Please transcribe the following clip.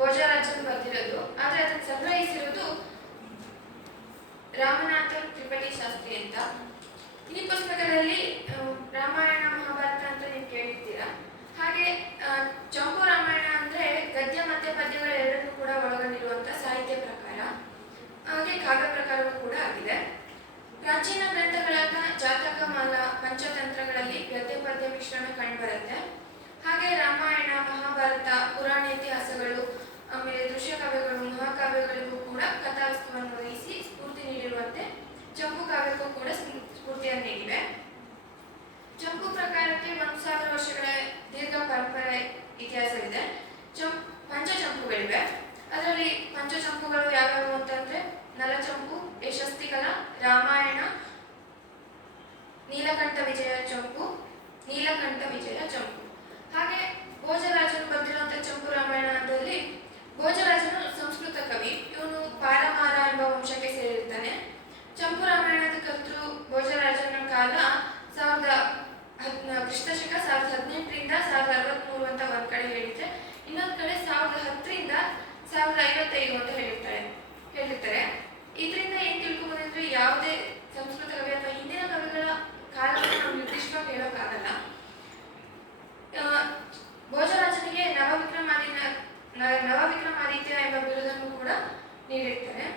ಭೋಜರಾಜನ್ ಬರೆದಿರೋದು. ಆದರೆ ಅದನ್ನು ಸಂಗ್ರಹಿಸಿರೋದು ರಾಮನಾಥ ತ್ರಿಪಟಿ ಶಾಸ್ತ್ರಿ ಅಂತ. ಈ ಪುಸ್ತಕದಲ್ಲಿ ರಾಮಾಯಣ, ಮಹಾಭಾರತ ಅಂತ ನೀವು ಕೇಳಿರ್ತೀರಾ? ಹಾಗೆ ಚಂಪು ರಾಮಾಯಣ ಅಂದ್ರೆ ಗದ್ಯ ಮತ್ತೆ ಪದ್ಯಗಳ ಎರಡನ್ನೂ ಕೂಡ ಒಳಗೊಂಡಿರುವಂತ ಸಾಹಿತ್ಯ ಪ್ರಕಾರ. ಹಾಗೆ ಕಾವ್ಯ ಪ್ರಕಾರವೂ ಕೂಡ ಆಗಿದೆ. ಪ್ರಾಚೀನ ಗ್ರಂಥಗಳಾದ ಜಾತಕ, ಮಾಲ, ಪಂಚತಂತ್ರಗಳಲ್ಲಿ ಗದ್ಯ, ಪದ್ಯ ಮಿಶ್ರಣ ಕಂಡುಬರುತ್ತೆ ಪಂಚಚಂಪುಗಳಿವೆ ಅದರಲ್ಲಿ ಪಂಚಚಂಪುಗಳು ಯಾವ್ಯಾವು ಅಂತಂದ್ರೆ ನಲಚಂಪು ಯಶಸ್ತಿಕಲ ರಾಮಾಯಣ ನೀಲಕಂಠ ವಿಜಯ ಚಂಪು ನೀಲಕಂಠ ವಿಜಯ ಚಂಪು. ನೀಡಿರ್ತಾರೆ